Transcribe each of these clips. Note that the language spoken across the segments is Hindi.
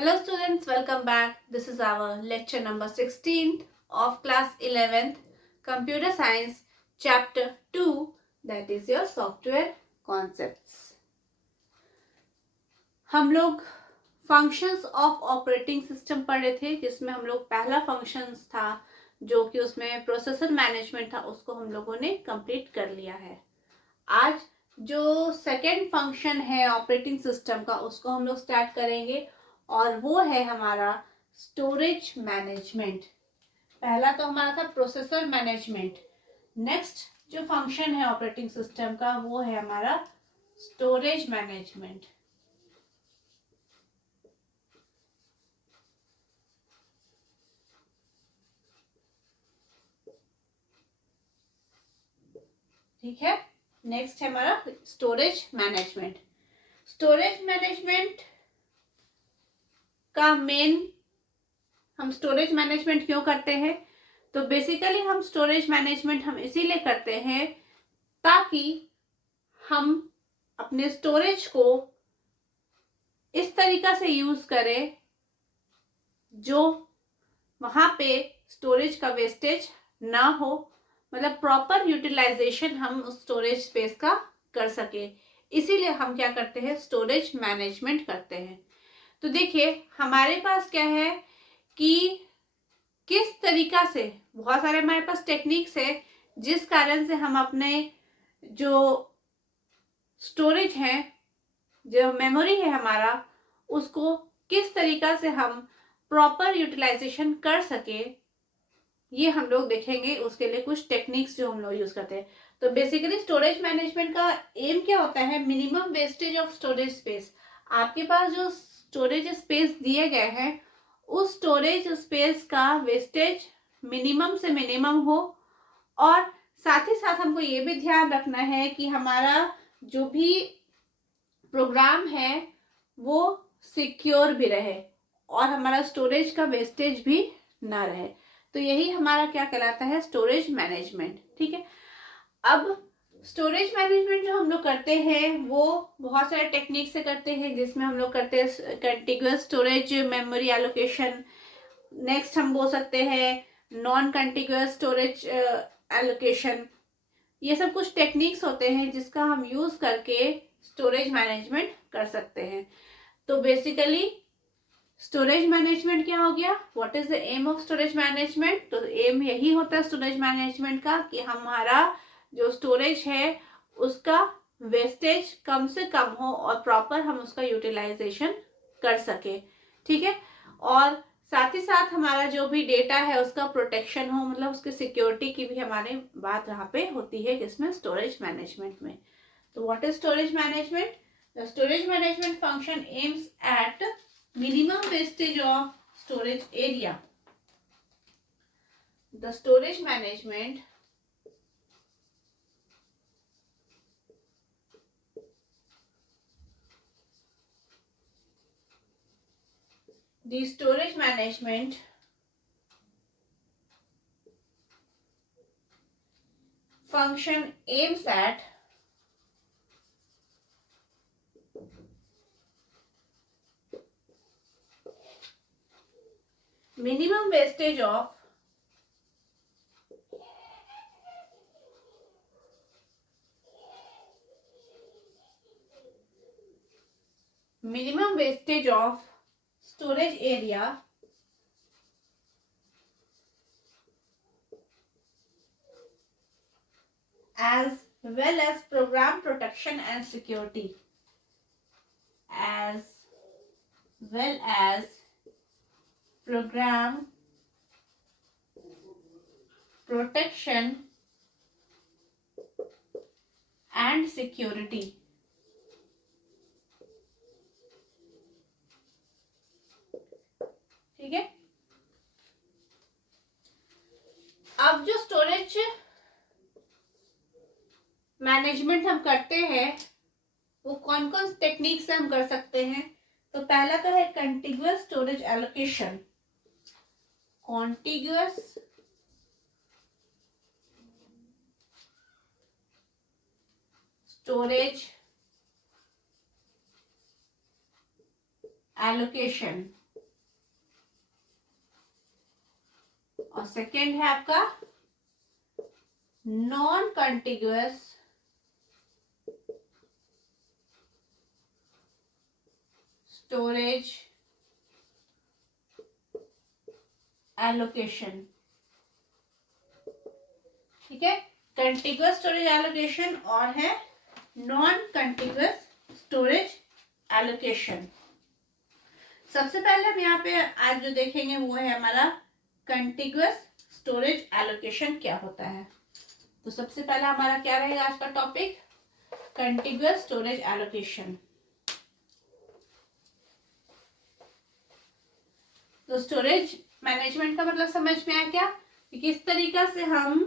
Hello students, welcome back. This is our lecture number 16 of class 11th Computer Science chapter 2, that is your software concepts. हम लोग functions of operating system पढ़ रहे थे, जिसमें हम लोग पहला functions था जो कि उसमें प्रोसेसर मैनेजमेंट था, उसको हम लोगों ने कंप्लीट कर लिया है. आज जो सेकेंड फंक्शन है ऑपरेटिंग सिस्टम का, उसको हम लोग स्टार्ट करेंगे और वो है हमारा स्टोरेज मैनेजमेंट. पहला तो हमारा था प्रोसेसर मैनेजमेंट. नेक्स्ट जो फंक्शन है ऑपरेटिंग सिस्टम का वो है हमारा स्टोरेज मैनेजमेंट. ठीक है. नेक्स्ट है हमारा स्टोरेज मैनेजमेंट. स्टोरेज मैनेजमेंट का मेन, हम स्टोरेज मैनेजमेंट क्यों करते हैं? तो बेसिकली हम स्टोरेज मैनेजमेंट हम इसीलिए करते हैं ताकि हम अपने स्टोरेज को इस तरीका से यूज करें जो वहां पे स्टोरेज का वेस्टेज ना हो, मतलब प्रॉपर यूटिलाइजेशन हम उस स्टोरेज स्पेस का कर सके. इसीलिए हम क्या करते हैं, स्टोरेज मैनेजमेंट करते हैं. तो देखिए हमारे पास क्या है कि किस तरीका से बहुत सारे हमारे पास टेक्निक्स है जिस कारण से हम अपने जो स्टोरेज है, जो मेमोरी है हमारा, उसको किस तरीका से हम प्रॉपर यूटिलाइजेशन कर सके, ये हम लोग देखेंगे. उसके लिए कुछ टेक्निक्स जो हम लोग यूज करते हैं. तो बेसिकली स्टोरेज मैनेजमेंट का एम क्या होता है? Minimum wastage of storage space. आपके पास जो स्टोरेज स्पेस दिए गए हैं उस स्टोरेज स्पेस का वेस्टेज मिनिमम से मिनिमम हो, और साथ ही साथ हमको ये भी ध्यान रखना है कि हमारा जो भी प्रोग्राम है वो सिक्योर भी रहे और हमारा स्टोरेज का वेस्टेज भी ना रहे. तो यही हमारा क्या कहलाता है, स्टोरेज मैनेजमेंट. ठीक है. अब स्टोरेज मैनेजमेंट जो हम लोग करते हैं वो बहुत सारे टेक्निक से करते हैं, जिसमें हम लोग करते हैं कंटिग्यूअस स्टोरेज मेमोरी एलोकेशन. नेक्स्ट हम बोल सकते हैं नॉन कंटिग्यूअस स्टोरेज एलोकेशन. ये सब कुछ टेक्निक्स होते हैं जिसका हम यूज करके स्टोरेज मैनेजमेंट कर सकते हैं. तो बेसिकली स्टोरेज मैनेजमेंट क्या हो गया, what is the aim of storage management? तो एम यही होता है स्टोरेज मैनेजमेंट का कि हमारा जो स्टोरेज है उसका वेस्टेज कम से कम हो और प्रॉपर हम उसका यूटिलाइजेशन कर सके. ठीक है. और साथ ही साथ हमारा जो भी डेटा है उसका प्रोटेक्शन हो, मतलब उसकी सिक्योरिटी की भी हमारे बात यहाँ पे होती है किसमें, स्टोरेज मैनेजमेंट में. तो what is storage management? The storage management function aims at minimum wastage of storage area. The storage management function aims at minimum wastage of storage area as well as program protection and security, as well as program protection and security. ठीक है. अब जो स्टोरेज मैनेजमेंट हम करते हैं वो कौन कौन टेक्निक से हम कर सकते हैं? तो पहला तो है contiguous storage allocation. Contiguous storage allocation. और सेकेंड है आपका नॉन कंटिग्यूअस स्टोरेज एलोकेशन। ठीक है, कंटिग्यूअस स्टोरेज एलोकेशन और है नॉन कंटिग्यूअस स्टोरेज एलोकेशन। सबसे पहले हम यहाँ पे आज जो देखेंगे वो है हमारा कंटिग्यूअस स्टोरेज एलोकेशन क्या होता है। तो सबसे पहला हमारा क्या रहेगा आज का टॉपिक, कंटिग्यूअस स्टोरेज एलोकेशन। तो स्टोरेज मैनेजमेंट का मतलब समझ में आया क्या, कि किस तरीका से हम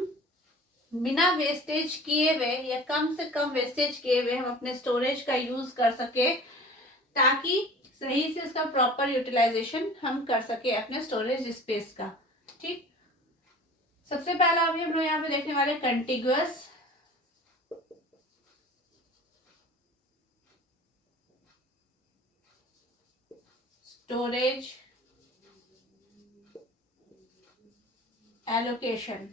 बिना वेस्टेज किए हुए या कम से कम वेस्टेज किए हुए हम अपने स्टोरेज का यूज कर सके, ताकि सही से इसका प्रॉपर यूटिलाइजेशन हम कर सके अपने स्टोरेज स्पेस का। ठीक, सबसे पहला अभी हम लोग यहाँ पे देखने वाले कंटिग्यूअस स्टोरेज एलोकेशन।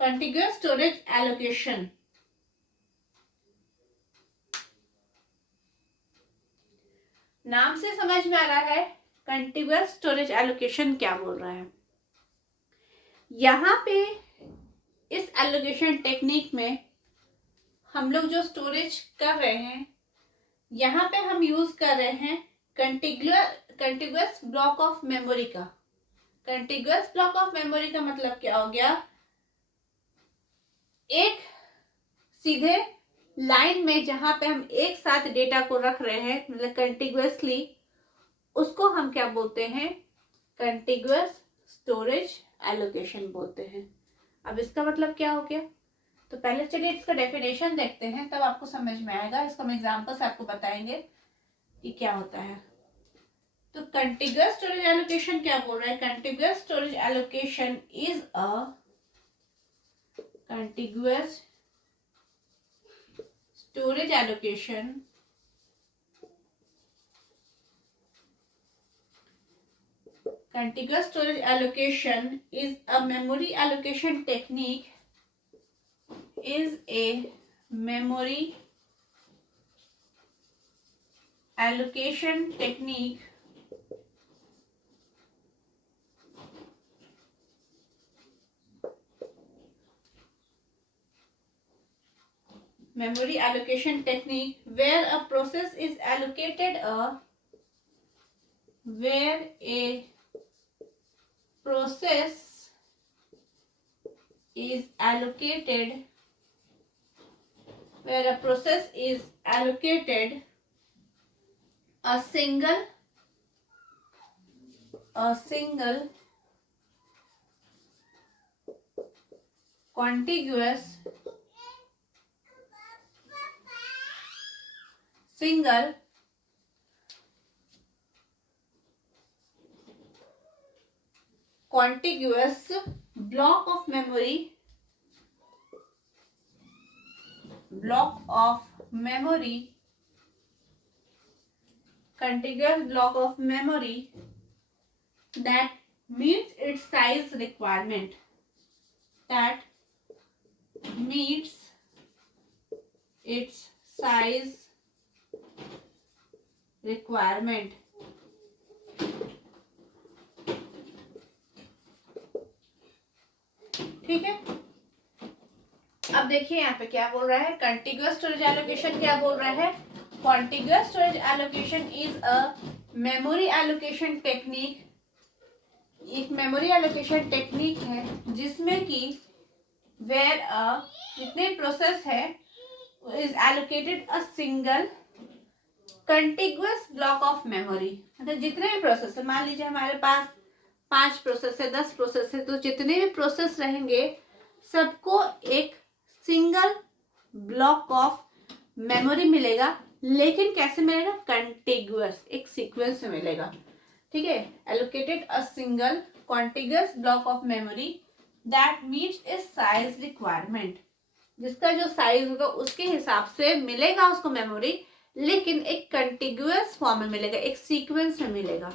कंटिग्यूअस स्टोरेज एलोकेशन नाम से समझ में आ रहा है कंटिग्यूअस स्टोरेज एलोकेशन क्या बोल रहा है। यहाँ पे इस एलोकेशन टेक्निक में हम लोग जो स्टोरेज कर रहे हैं, यहाँ पे हम यूज कर रहे हैं कंटिग्यूअस ब्लॉक ऑफ मेमोरी का। कंटिग्यूअस ब्लॉक ऑफ मेमोरी का मतलब क्या हो गया, एक सीधे लाइन में जहां पे हम एक साथ डेटा को रख रहे हैं, मतलब कंटिग्यूअसली, उसको हम क्या बोलते हैं, कंटिग्यूअस स्टोरेज एलोकेशन बोलते हैं। अब इसका मतलब क्या हो गया, तो पहले चलिए इसका डेफिनेशन देखते हैं, तब आपको समझ में आएगा। इसका हम एग्जांपल से आपको बताएंगे कि क्या होता है। तो कंटिग्यूअस स्टोरेज एलोकेशन क्या बोल रहा है, contiguous storage allocation is a contiguous storage allocation contiguous storage allocation is a memory allocation technique, is a memory allocation technique memory allocation technique where a process is allocated a where a process is allocated where a process is allocated a single contiguous single contiguous block of memory contiguous block of memory that meets its size requirement, that meets its size requirement। ठीक है, अब देखिए यहाँ पे क्या बोल रहा है, कंटिग्यूअस स्टोरेज एलोकेशन क्या बोल रहा है, contiguous storage allocation is a memory allocation technique, एक मेमोरी एलोकेशन टेक्निक है जिसमें कि वेयर जितने प्रोसेस है is allocated a single contiguous block of memory. मतलब जितने भी प्रोसेस है, मान लीजिए हमारे पास 5 प्रोसेस है, 10 प्रोसेस है, तो जितने भी प्रोसेस रहेंगे सबको एक सिंगल ब्लॉक ऑफ मेमोरी मिलेगा, लेकिन कैसे मिलेगा, कंटिग्यूअस, एक सीक्वेंस में मिलेगा। ठीक है, allocated a single contiguous block of memory that meets A size requirement, जिसका जो साइज होगा उसके हिसाब से मिलेगा उसको मेमोरी, लेकिन एक कंटिग्यूअस फॉर्म में मिलेगा, एक सीक्वेंस में मिलेगा,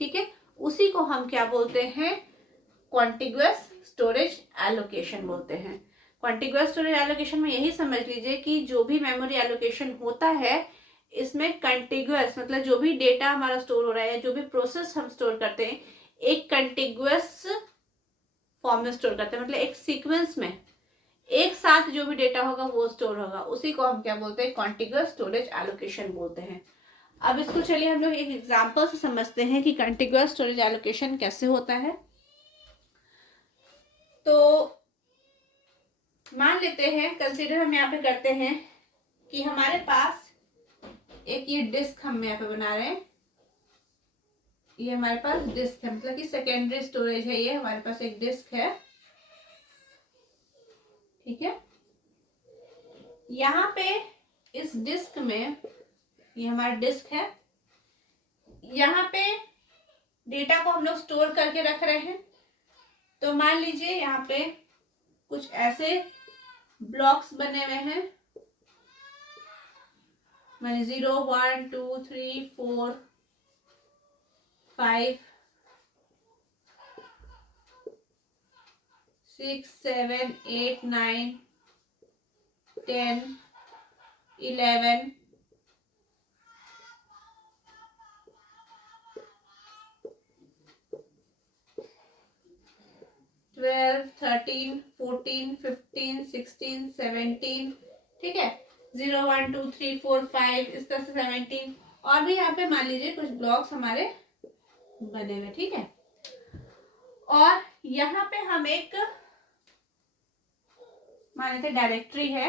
ठीक है। उसी को हम क्या बोलते हैं, कॉन्टिग्यूअस स्टोरेज एलोकेशन बोलते हैं। कॉन्टिग्यूअस स्टोरेज एलोकेशन में यही समझ लीजिए कि जो भी मेमोरी एलोकेशन होता है इसमें कंटिग्यूअस मतलब जो भी डेटा हमारा स्टोर हो रहा है, जो भी प्रोसेस हम स्टोर करते हैं, एक कंटिग्यूअस फॉर्म में स्टोर करते हैं, मतलब एक सीक्वेंस में एक साथ जो भी डेटा होगा वो स्टोर होगा, उसी को हम क्या बोलते हैं, कॉन्टिग्यूअस स्टोरेज एलोकेशन बोलते हैं। अब इसको चलिए हम लोग एक एग्जांपल से समझते हैं कि कॉन्टिग्यूअस स्टोरेज एलोकेशन कैसे होता है। तो मान लेते हैं, कंसीडर हम यहाँ पे करते हैं कि हमारे पास एक ये डिस्क हम यहाँ पे बना रहे हैं, ये हमारे पास डिस्क है, मतलब कि सेकेंडरी स्टोरेज है, ये हमारे पास एक डिस्क है, ठीक है। यहाँ पे इस डिस्क में, ये हमारा डिस्क है, यहाँ पे डेटा को हम लोग स्टोर करके रख रहे हैं। तो मान लीजिए यहाँ पे कुछ ऐसे ब्लॉक्स बने हुए हैं, मैंने 0 1 2 3 4 5 6 7 8 9 10 11 12 13 14 15 16 17, ठीक है, 0 1 2 3 4 5 इस तरह से 17 और भी यहाँ पे मान लीजिए कुछ ब्लॉक्स हमारे बने हुए, ठीक है। और यहाँ पे हम एक मान लेते डायरेक्टरी है,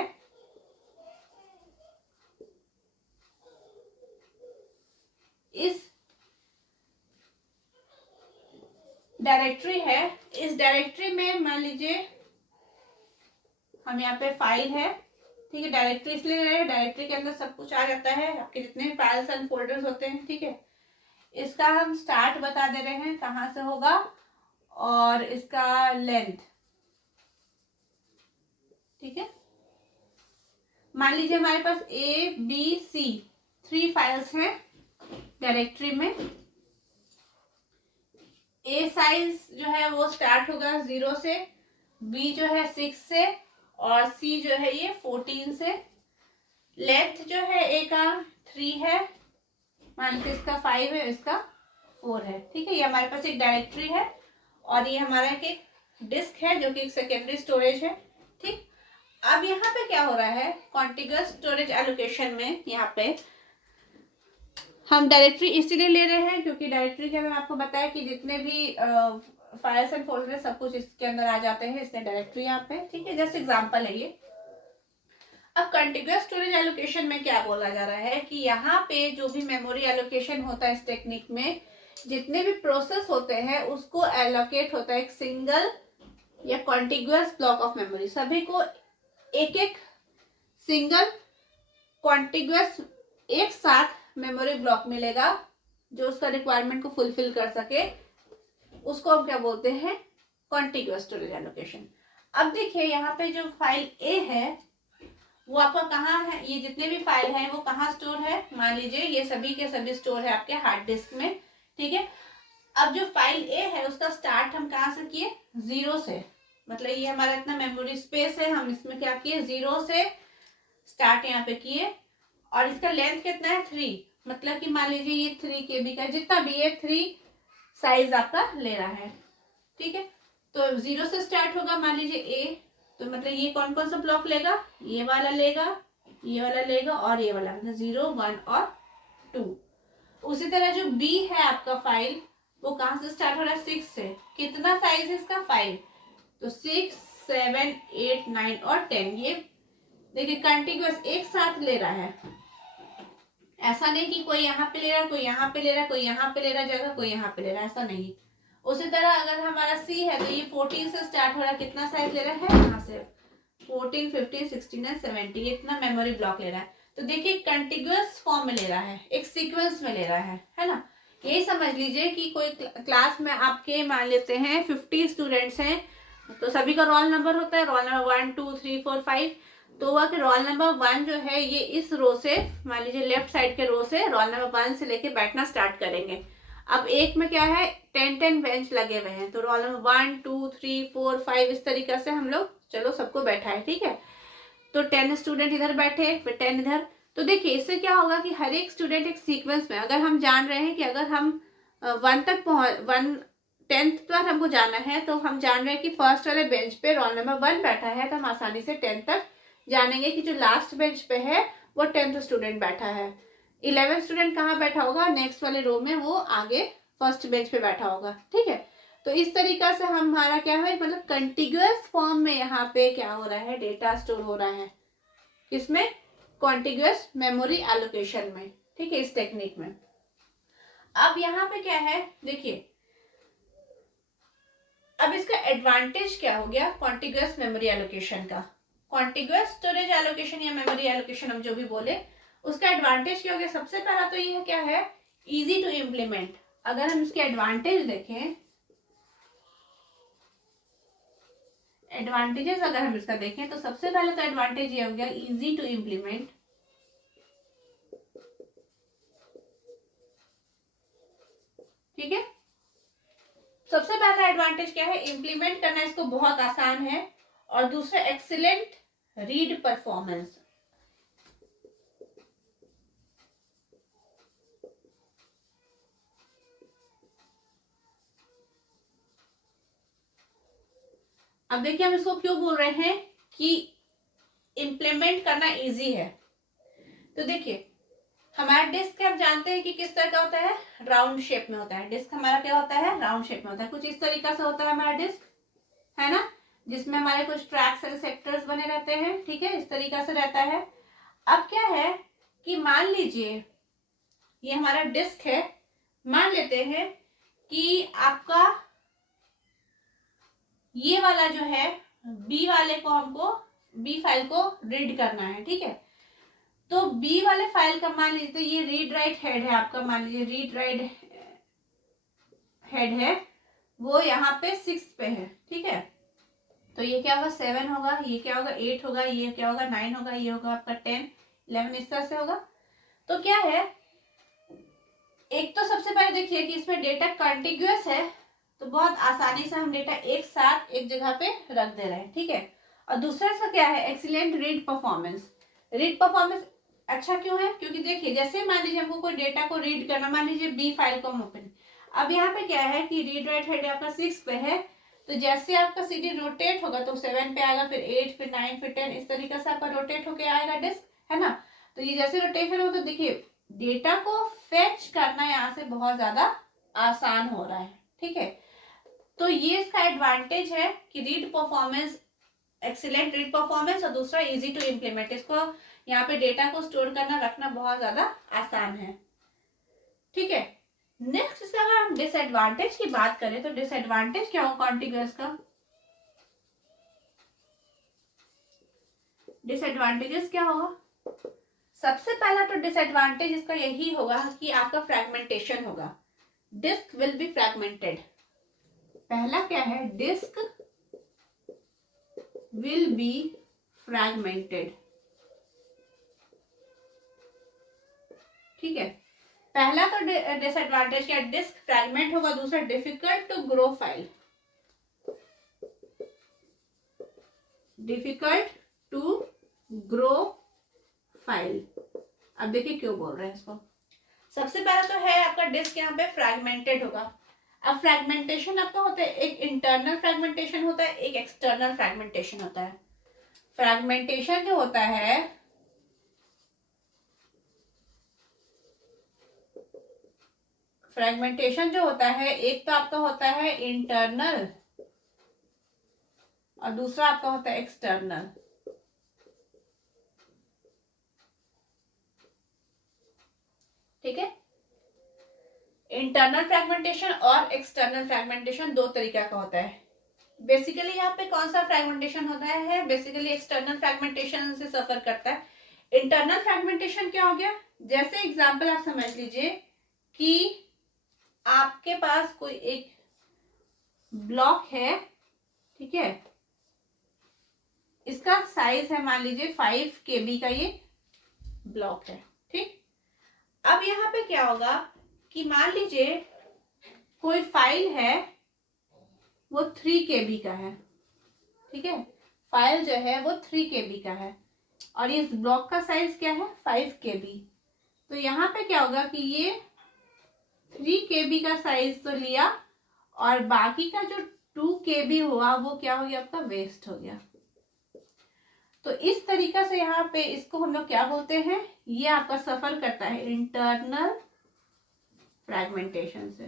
इस डायरेक्टरी है, इस डायरेक्टरी में मान लीजिए हम यहाँ पे फाइल है, ठीक है। डायरेक्टरी इसलिए रहे, डायरेक्टरी के अंदर सब कुछ आ जाता है, आपके जितने भी फाइल्स एंड फोल्डर्स होते हैं, ठीक है। इसका हम स्टार्ट बता दे रहे हैं कहाँ से होगा और इसका लेंथ, ठीक है। मान लीजिए हमारे पास ABC 3 फाइल्स हैं डायरेक्टरी में। A साइज जो है वो स्टार्ट होगा 0 से, B जो है 6 से और C जो है ये 14 से। लेंथ जो है A का 3 है, मान लीजिए इसका 5 है, इसका 4 है, ठीक है। ये हमारे पास एक डायरेक्टरी है और ये हमारा एक डिस्क है जो कि एक सेकेंडरी स्टोरेज है, ठीक। अब यहाँ पे क्या हो रहा है, कॉन्टिग्यूअस स्टोरेज एलोकेशन में यहाँ पे हम डायरेक्टरी इसीलिए ले रहे हैं क्योंकि डायरेक्टरी के अंदर आपको बताया कि जितने भी फाइल्स एंड फोल्डर सब कुछ इसके अंदर आ जाते हैं, इसलिए डायरेक्टरी यहाँ पे, ठीक है। जस्ट एग्जांपल है ये। अब कंटिग्यूअस स्टोरेज एलोकेशन में क्या बोला जा रहा है कि यहाँ पे जो भी मेमोरी एलोकेशन होता है इस टेक्निक में, जितने भी प्रोसेस होते हैं उसको एलोकेट होता है एक सिंगल या कॉन्टिग्यूअस ब्लॉक ऑफ मेमोरी। सभी को एक एक सिंगल कॉन्टिग्यूअस एक साथ मेमोरी ब्लॉक मिलेगा जो उसका रिक्वायरमेंट को फुलफिल कर सके, उसको हम क्या बोलते हैं, कॉन्टिग्यूअस स्टोरेज एलोकेशन। अब देखिए यहाँ पे जो फाइल ए है वो आपका कहाँ है, ये जितने भी फाइल हैं वो कहाँ स्टोर है, मान लीजिए ये सभी के सभी स्टोर है आपके हार्ड डिस्क में, ठीक है। अब जो फाइल ए है उसका स्टार्ट हम कहाँ से किए, 0 से, मतलब ये हमारा इतना मेमोरी स्पेस है, हम इसमें क्या किए 0 से स्टार्ट यहाँ पे किए और इसका लेंथ कितना है 3, मतलब कि मान लीजिए ये 3 KB का जितना भी है 3 साइज आपका ले रहा है, ठीक है। तो 0 से स्टार्ट होगा मान लीजिए ए, तो मतलब ये कौन कौन सा ब्लॉक लेगा, ये वाला लेगा, ये वाला लेगा और ये वाला, मतलब 0 1 और 2। उसी तरह जो बी है आपका फाइल वो कहाँ से स्टार्ट हो रहा है 6 से, कितना साइज है इसका 5, तो 6 7 8 9 और 10, ये देखिए कंटिन्यूअस एक साथ ले रहा है, ऐसा नहीं कि कोई यहाँ पे ले रहा है, कोई यहाँ पे ले रहा है, कोई यहाँ पे ले रहा है जगह, कोई यहाँ पे ले रहा है, ऐसा नहीं। उसी तरह अगर हमारा सी है तो ये 14 से स्टार्ट हो रहा है, कितना साइज ले रहा है यहाँ से 14 15 16 और 17, ये इतना मेमोरी ब्लॉक ले रहा है। तो देखिए कंटिन्यूअस फॉर्म में ले रहा है, एक सीक्वेंस में ले रहा है ना। यही समझ लीजिए कि कोई क्लास में आपके मान लेते हैं 50 स्टूडेंट्स हैं, तो सभी का रोल नंबर होता है, रोल नंबर 1 2 3 4 5, तो हुआ कि रोल नंबर 1 जो है ये इस रो से, मान लीजिए लेफ्ट साइड के रो से रोल नंबर 1 से लेके बैठना स्टार्ट करेंगे। अब एक में क्या है, 10 बेंच लगे हुए हैं, तो रोल नंबर 1 2 3 4 5 इस तरीके से हम लोग चलो सबको बैठा है, ठीक है। तो 10 स्टूडेंट इधर बैठे, फिर 10 इधर। तो देखिए इससे क्या होगा कि हर एक स्टूडेंट एक सीक्वेंस में, अगर हम जान रहे हैं कि अगर हम 1 तक पहुंच 10th तक हमको जाना है, तो हम जान रहे हैं कि फर्स्ट वाले बेंच पे रोल नंबर 1 बैठा है, तो हम आसानी से 10th तक जानेंगे कि जो लास्ट बेंच पे है वो 10th स्टूडेंट बैठा है। 11th स्टूडेंट कहाँ बैठा होगा, नेक्स्ट वाले रो में, वो आगे फर्स्ट बेंच पे बैठा होगा, ठीक है। तो इस तरीका से हमारा क्या है, मतलब कंटिन्यूअस फॉर्म में यहाँ पे क्या हो रहा है, डेटा स्टोर हो रहा है, इसमें कॉन्टिग्यूअस मेमोरी एलोकेशन में, ठीक है, इस टेक्निक में। अब यहाँ पे क्या है, देखिए अब इसका एडवांटेज क्या हो गया कॉन्टिग्यूअस मेमोरी एलोकेशन का। कॉन्टिग्यूअस स्टोरेज एलोकेशन या मेमोरी एलोकेशन हम जो भी बोले, उसका एडवांटेज क्या हो गया, सबसे पहला तो ये क्या है, इजी टू इम्प्लीमेंट। अगर हम इसके एडवांटेज देखें, एडवांटेजेस अगर हम इसका देखें, तो सबसे पहले तो एडवांटेज ये हो गया इजी टू इम्प्लीमेंट। ठीक है, सबसे पहला एडवांटेज क्या है, इंप्लीमेंट करना इसको बहुत आसान है। और दूसरा एक्सीलेंट रीड परफॉर्मेंस। अब देखिए हम इसको क्यों बोल रहे हैं कि इंप्लीमेंट करना इजी है। तो देखिए हमारा डिस्क हम जानते हैं कि किस तरह का होता है, राउंड शेप में होता है। डिस्क हमारा क्या होता है, राउंड शेप में होता है, कुछ इस तरीका से होता है हमारा डिस्क, है ना, जिसमें हमारे कुछ ट्रैक्स एंड सेक्टर्स बने रहते हैं, ठीक है, इस तरीका से रहता है। अब क्या है कि मान लीजिए ये हमारा डिस्क है, मान लेते हैं कि आपका ये वाला जो है बी वाले को, हमको बी फाइल को रीड करना है, ठीक है। तो बी वाले फाइल का मान लीजिए, तो ये रीड राइट हेड है आपका, मान लीजिए रीड राइट हेड है, वो यहाँ पे 6 पे है, ठीक है। तो ये क्या होगा, 7 होगा, ये क्या होगा 8 होगा, ये क्या होगा 9 होगा, ये होगा आपका 10 11 इस तरह से होगा। तो क्या है, एक तो सबसे पहले देखिए कि इसमें डेटा कॉन्टिग्यूअस है, तो बहुत आसानी से हम डेटा एक साथ एक जगह पे रख दे रहे हैं, ठीक है। और दूसरा सा क्या है, excellent read performance. Read performance अच्छा क्यों है, क्योंकि देखिए जैसे मान लीजिए हमको कोई डेटा को रीड करना, मान लीजिए बी फाइल को हम ओपन, अब यहाँ पे क्या है कि रीड राइट हेड आपका 6 पे है, तो जैसे आपका सीडी रोटेट होगा तो 7 पे आएगा, फिर 8 फिर 9 फिर 10 इस तरीके से आपका रोटेट होके आएगा डिस्क, है ना। तो ये जैसे रोटेशन हो, तो देखिए डेटा को फेच करना यहाँ से बहुत ज्यादा आसान हो रहा है, ठीक है। तो ये इसका एडवांटेज है कि read performance, excellent read performance, और दूसरा इजी टू इम्प्लीमेंट, इसको यहाँ पे डेटा को स्टोर करना रखना बहुत ज्यादा आसान है, ठीक है। नेक्स्ट इसका अगर हम डिसएडवांटेज की बात करें, तो डिसएडवांटेज क्या हो कॉन्टिग्यूअस का, डिसएडवांटेजेस क्या होगा, सबसे पहला तो डिसएडवांटेज इसका यही होगा कि आपका फ्रैगमेंटेशन होगा, डिस्क विल बी फ्रैगमेंटेड। पहला क्या है, डिस्क विल बी फ्रैगमेंटेड, ठीक है। पहला तो डिसएडवांटेज क्या, डिस्क फ्रैगमेंट होगा, दूसरा difficult to grow file, difficult to grow file. अब देखिए क्यों बोल रहे हैं इसको, सबसे पहला तो है आपका डिस्क यहाँ पे फ्रैगमेंटेड होगा। अब फ्रैगमेंटेशन आपका होता है, एक इंटरनल फ्रैगमेंटेशन होता है, एक एक्सटर्नल फ्रैगमेंटेशन होता है। फ्रैगमेंटेशन जो होता है, फ्रैगमेंटेशन जो होता है, एक तो आपका होता है इंटरनल और दूसरा आपका होता है एक्सटर्नल, ठीक है। इंटरनल फ्रैगमेंटेशन और एक्सटर्नल फ्रैगमेंटेशन दो तरीका का होता है। बेसिकली यहाँ पे कौन सा फ्रैगमेंटेशन होता है, बेसिकली एक्सटर्नल फ्रैगमेंटेशन से सफर करता है। इंटरनल फ्रैगमेंटेशन क्या हो गया, जैसे एग्जांपल आप समझ लीजिए कि आपके पास कोई एक ब्लॉक है, ठीक है, इसका साइज है मान लीजिए 5 KB का ये ब्लॉक है, ठीक। अब यहाँ पे क्या होगा कि मान लीजिए कोई फाइल है वो 3 KB का है, ठीक है, फाइल जो है वो 3 KB का है और इस ब्लॉक का साइज क्या है 5 KB। तो यहाँ पे क्या होगा कि ये 3 KB का साइज तो लिया और बाकी का जो 2 KB हुआ वो क्या हो गया आपका वेस्ट हो गया। तो इस तरीका से यहाँ पे इसको हम लोग क्या बोलते हैं, ये आपका सफर करता है इंटरनल फ्रैगमेंटेशन से,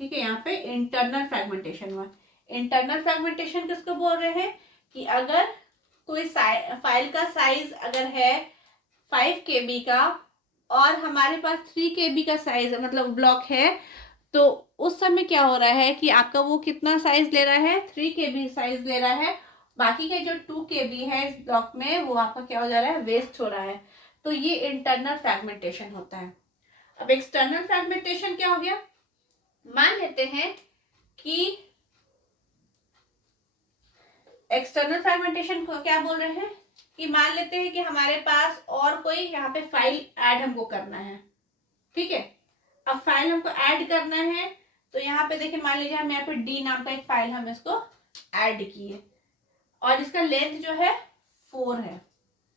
ठीक है। यहाँ पे इंटरनल फ्रैगमेंटेशन हुआ। इंटरनल फ्रैगमेंटेशन किसको बोल रहे हैं कि अगर कोई फाइल का साइज अगर है 5 KB का और हमारे पास 3 KB का साइज मतलब ब्लॉक है, तो उस समय क्या हो रहा है कि आपका वो कितना साइज ले रहा है 3 KB साइज ले रहा है, बाकी के जो 2 KB है इस ब्लॉक में वो आपका क्या हो जा रहा है वेस्ट हो रहा है। तो ये इंटरनल फ्रैगमेंटेशन होता है। अब एक्सटर्नल फ्रैगमेंटेशन क्या हो गया, मान लेते हैं कि एक्सटर्नल फ्रैगमेंटेशन को क्या बोल रहे हैं कि मान लेते हैं कि हमारे पास और कोई यहाँ पे फाइल ऐड हमको करना है, ठीक है। अब फाइल हमको ऐड करना है तो यहाँ पे देखिए मान लीजिए हम यहाँ पे डी नाम का एक फाइल हम इसको ऐड किए और इसका लेंथ जो है 4 है,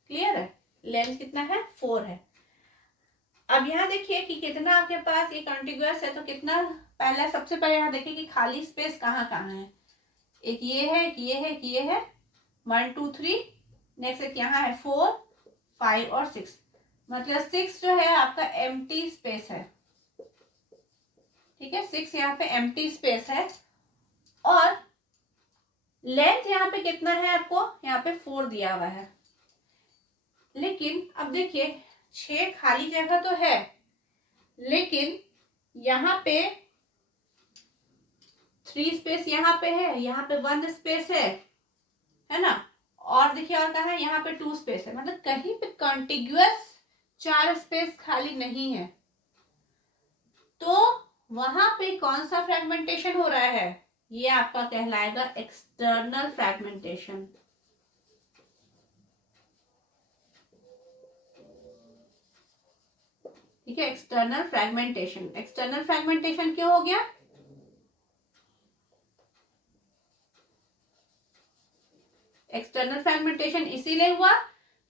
क्लियर है, लेंथ कितना है 4 है। अब यहाँ देखिए कि कितना आपके पास ये कॉन्टिग्युअस है, तो कितना पहला सबसे पहले यहाँ देखिए कि खाली स्पेस कहाँ कहाँ है, एक ये है, एक ये है, एक ये है, 1 2 3, नेक्स्ट एक यहाँ है 4 5 और 6, मतलब 6 जो है आपका एम्प्टी स्पेस है, ठीक है, 6 यहाँ पे एम्प्टी स्पेस है। और लेंथ यहाँ पे कितना है आपको यहाँ पे 4 दिया हुआ है, लेकिन अब देखिए 6 खाली जगह तो है लेकिन यहाँ पे 3 स्पेस यहाँ पे है, यहाँ पे 1 स्पेस है ना, और देखिए और कहा है यहाँ पे 2 स्पेस है, मतलब कहीं पे कॉन्टिग्युअस 4 स्पेस खाली नहीं है। तो वहां पे कौन सा फ्रैगमेंटेशन हो रहा है, ये आपका कहलाएगा एक्सटर्नल फ्रैगमेंटेशन, ठीक है। एक्सटर्नल फ्रैगमेंटेशन, एक्सटर्नल फ्रैगमेंटेशन क्यों हो गया, एक्सटर्नल फ्रैगमेंटेशन इसीलिए हुआ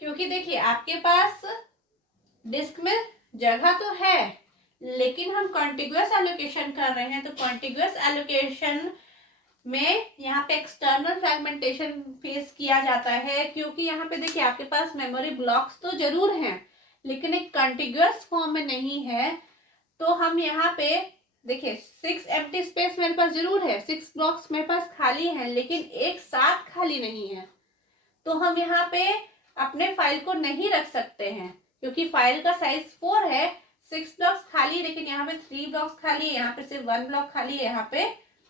क्योंकि देखिए आपके पास डिस्क में जगह तो है लेकिन हम कॉन्टिग्युअस एलोकेशन कर रहे हैं, तो कॉन्टिग्युअस एलोकेशन में यहाँ पे एक्सटर्नल फ्रैगमेंटेशन फेस किया जाता है, क्योंकि यहाँ पे देखिए आपके पास मेमोरी ब्लॉक्स तो जरूर हैं लेकिन एक कॉन्टिग्युअस फॉर्म में नहीं है। तो हम यहाँ पे देखिए 6 एम्प्टी स्पेस मेरे पास जरूर है, 6 ब्लॉक्स मेरे पास खाली हैं लेकिन एक साथ खाली नहीं है, तो हम यहाँ पे अपने फाइल को नहीं रख सकते हैं क्योंकि फाइल का साइज 4 है, 6 ब्लॉक्स खाली है लेकिन यहाँ पे 3 ब्लॉक्स खाली है, यहाँ पे सिर्फ 1 ब्लॉक खाली है, यहाँ पे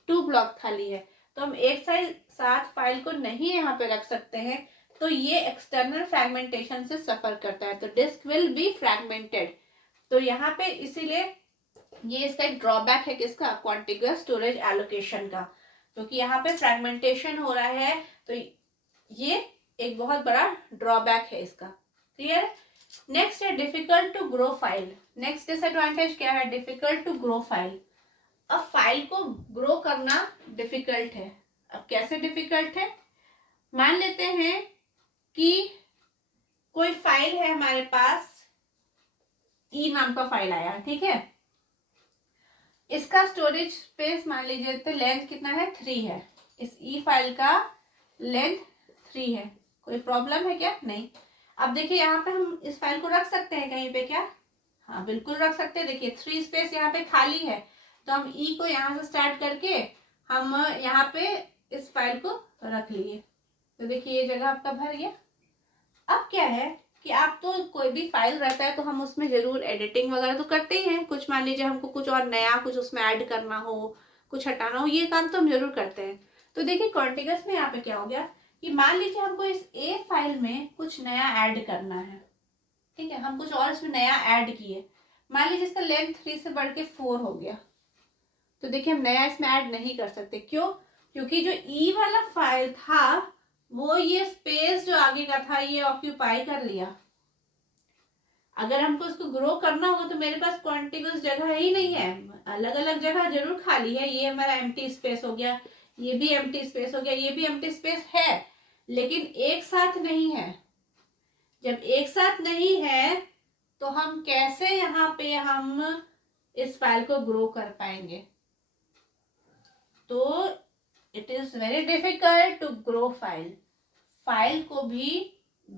2 ब्लॉक खाली है, तो हम एक साथ फाइल को नहीं यहाँ पे रख सकते हैं। तो ये एक्सटर्नल फ्रैगमेंटेशन से सफर करता है, तो डिस्क विल बी फ्रैगमेंटेड। तो यहाँ पे इसीलिए ये इसका एक ड्रॉबैक है किसका, कॉन्टिग्युअस स्टोरेज एलोकेशन का, क्योंकि यहाँ पे फ्रैगमेंटेशन हो रहा है, तो ये एक बहुत बड़ा ड्रॉबैक है इसका, क्लियर। नेक्स्ट है difficult to grow file. Next disadvantage क्या है, डिफिकल्ट टू ग्रो फाइल। अब फाइल को ग्रो करना डिफिकल्ट है। अब कैसे डिफिकल्ट है, मान लेते हैं कि कोई फाइल है हमारे पास, ई नाम का फाइल आया, ठीक है, इसका स्टोरेज स्पेस मान लीजिए तो लेंथ कितना है 3 है, इस ई फाइल का लेंथ 3 है, कोई प्रॉब्लम है क्या, नहीं। अब देखिए यहाँ पे हम इस फाइल को रख सकते हैं कहीं पे क्या, हाँ बिल्कुल रख सकते हैं। देखिए 3 स्पेस यहाँ पे खाली है तो हम ई को यहाँ से स्टार्ट करके हम यहाँ पे इस फाइल को रख लिए, तो देखिए ये जगह आपका भर गया। अब क्या है कि आप तो कोई भी फाइल रहता है तो हम उसमें जरूर एडिटिंग वगैरह तो करते ही हैं, कुछ मान लीजिए हमको कुछ और नया कुछ उसमें ऐड करना हो, कुछ हटाना हो, ये काम तो हम जरूर करते हैं। तो देखिए कॉन्टिग्युअस में यहाँ पे क्या हो गया कि मान लीजिए हमको इस ए फाइल में कुछ नया ऐड करना है, ठीक है, हम कुछ और इसमें नया ऐड किए, मान लीजिए इसका लेंथ 3 से बढ़ के 4 हो गया, तो देखिए हम नया इसमें ऐड नहीं कर सकते, क्यों, क्योंकि जो ई वाला फाइल था वो ये स्पेस जो आगे का था ये ऑक्यूपाई कर लिया। अगर हमको उसको ग्रो करना होगा तो मेरे पास कॉन्टिग्यूअस जगह ही नहीं है, अलग अलग जगह जरूर खाली है। ये हमारा एम्प्टी स्पेस हो गया, ये भी एम्प्टी स्पेस हो गया, ये भी एम्प्टी स्पेस है, लेकिन एक साथ नहीं है। जब एक साथ नहीं है तो हम कैसे यहाँ पे हम इस फाइल को ग्रो कर पाएंगे? तो it is very difficult to grow file. File को भी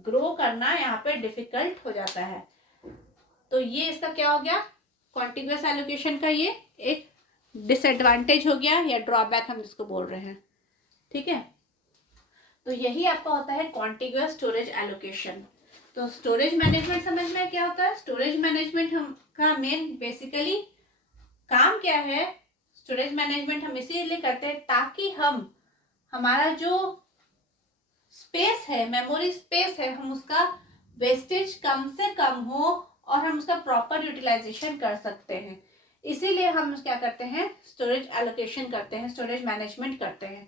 ग्रो करना यहाँ पे डिफिकल्ट हो जाता है। तो ये इसका क्या हो गया, कॉन्टिग्यूअस एलोकेशन का ये एक डिसएडवांटेज हो गया या ड्रॉबैक हम जिसको बोल रहे हैं। ठीक है, तो यही आपका होता है कॉन्टिग्यूअस स्टोरेज एलोकेशन। तो स्टोरेज मैनेजमेंट समझ में क्या होता है? स्टोरेज मैनेजमेंट हम का मेन बेसिकली काम क्या है? स्टोरेज मैनेजमेंट हम इसीलिए करते हैं ताकि हम हमारा जो स्पेस है, मेमोरी स्पेस है, हम उसका वेस्टेज कम से कम हो और हम उसका प्रॉपर यूटिलाइजेशन कर सकते हैं। इसीलिए हम क्या करते हैं, स्टोरेज एलोकेशन करते हैं, स्टोरेज मैनेजमेंट करते हैं।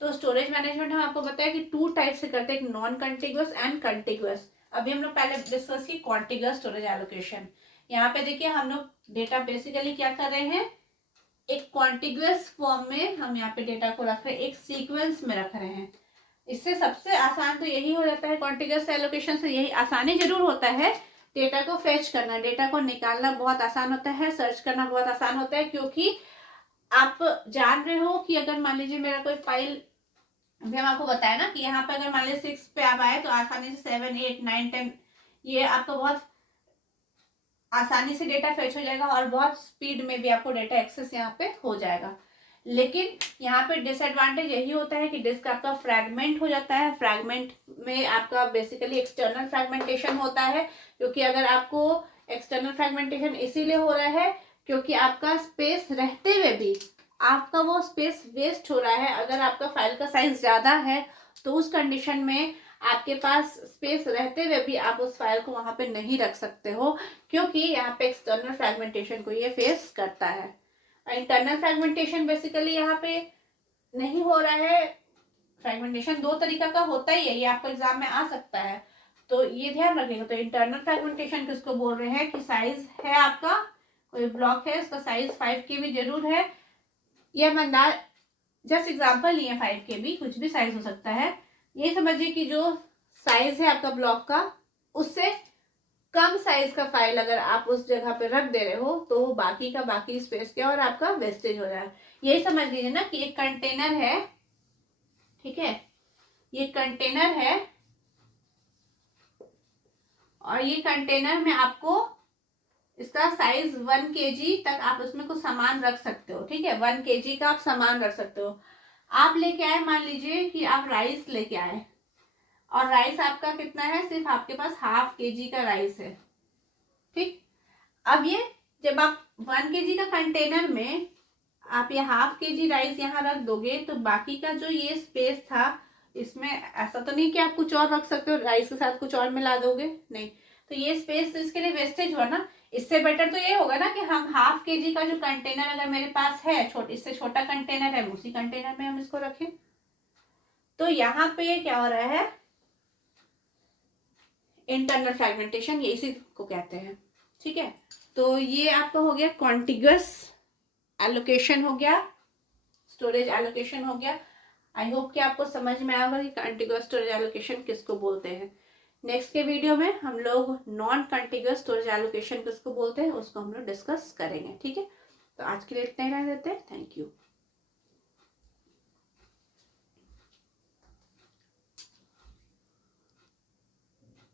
तो स्टोरेज मैनेजमेंट हम आपको बताया कि 2 टाइप से करते हैं, एक नॉन कंटिग्यूअस एंड कंटिग्यूअस। अभी हम लोग पहले डिस्कस की कॉन्टिग्यूअस स्टोरेज एलोकेशन। यहाँ पे देखिए हम लोग डेटा बेसिकली क्या कर रहे हैं, एक कॉन्टिग्यूअस फॉर्म में हम यहाँ पे डेटा को रख रहे हैं, एक सीक्वेंस में रख रहे हैं। इससे सबसे आसान तो यही हो जाता है, कॉन्टिग्यूअस एलोकेशन से यही आसानी जरूर होता है, डेटा को फेच करना, डेटा को निकालना बहुत आसान होता है, सर्च करना बहुत आसान होता है। क्योंकि आप जान रहे हो कि अगर मान लीजिए मेरा कोई फाइल, अभी हम आपको बताया ना कि यहाँ पे अगर मान लीजिए 6 पे आप आए तो आसानी से 7, 8, 9, 10 ये आपको बहुत आसानी से डेटा फेच हो जाएगा और बहुत स्पीड में भी आपको डेटा एक्सेस यहाँ पे हो जाएगा। लेकिन यहाँ पे डिसएडवांटेज यही होता है कि डिस्क आपका फ्रैगमेंट हो जाता है। फ्रैगमेंट में आपका बेसिकली एक्सटर्नल फ्रैगमेंटेशन होता है, क्योंकि अगर आपको एक्सटर्नल फ्रैगमेंटेशन इसीलिए हो रहा है क्योंकि आपका स्पेस रहते हुए भी आपका वो स्पेस वेस्ट हो रहा है। अगर आपका फाइल का साइज ज़्यादा है तो उस कंडीशन में आपके पास स्पेस रहते हुए भी आप उस फाइल को वहाँ पे नहीं रख सकते हो, क्योंकि यहाँ पे एक्सटर्नल फ्रैगमेंटेशन को ये फेस करता है। इंटरनल फ्रैगमेंटेशन बेसिकली यहाँ पे नहीं हो रहा है। फ्रैगमेंटेशन 2 तरीका का होता ही है, ये आपको एग्जाम में आ सकता है, तो ये ध्यान रखिएगा। तो इंटरनल फ्रैगमेंटेशन किसको बोल रहे हैं कि साइज है आपका, कोई ब्लॉक है उसका साइज 5 KB जरूर है, ये हम अंदाज जस्ट एग्जाम्पल लिए 5 KB, कुछ भी साइज हो सकता है। ये समझिए कि जो साइज है आपका ब्लॉक का उससे कम साइज का फाइल अगर आप उस जगह पे रख दे रहे हो तो बाकी का बाकी स्पेस क्या और आपका वेस्टेज हो रहा है। यही समझ लीजिए ना कि एक कंटेनर है, ठीक है, ये कंटेनर है और ये कंटेनर में आपको इसका साइज 1 kg तक आप उसमें कुछ सामान रख सकते हो। ठीक है, 1 kg का आप सामान रख सकते हो। आप लेके आए, मान लीजिए कि आप राइस लेके आए और राइस आपका कितना है, सिर्फ आपके पास ½ kg का राइस है। ठीक, अब ये जब आप 1 kg का कंटेनर में आप ये ½ kg राइस यहाँ रख दोगे तो बाकी का जो ये स्पेस था इसमें ऐसा तो नहीं कि आप कुछ और रख सकते हो, राइस के साथ कुछ और मिला दोगे, नहीं। तो ये स्पेस तो इसके लिए वेस्टेज हुआ ना। इससे बेटर तो ये होगा ना कि हम ½ kg का जो कंटेनर अगर मेरे पास है, इससे छोटा कंटेनर है, उसी कंटेनर में हम इसको रखें। तो यहाँ पे क्या हो रहा है, इंटरनल फ्रैगमेंटेशन, ये इसी को कहते हैं। ठीक है, तो ये आपका हो गया कॉन्टिग्यूअस एलोकेशन हो गया, स्टोरेज एलोकेशन हो गया। आई होप कि आपको समझ में आएगा कि कॉन्टिग्यूअस स्टोरेज एलोकेशन किसको बोलते हैं। नेक्स्ट के वीडियो में हम लोग नॉन कॉन्टिग्यूअस स्टोरेज एलोकेशन किसको बोलते हैं उसको हम लोग डिस्कस करेंगे। ठीक है, तो आज के लिए इतना ही रहने देते हैं। Thank you.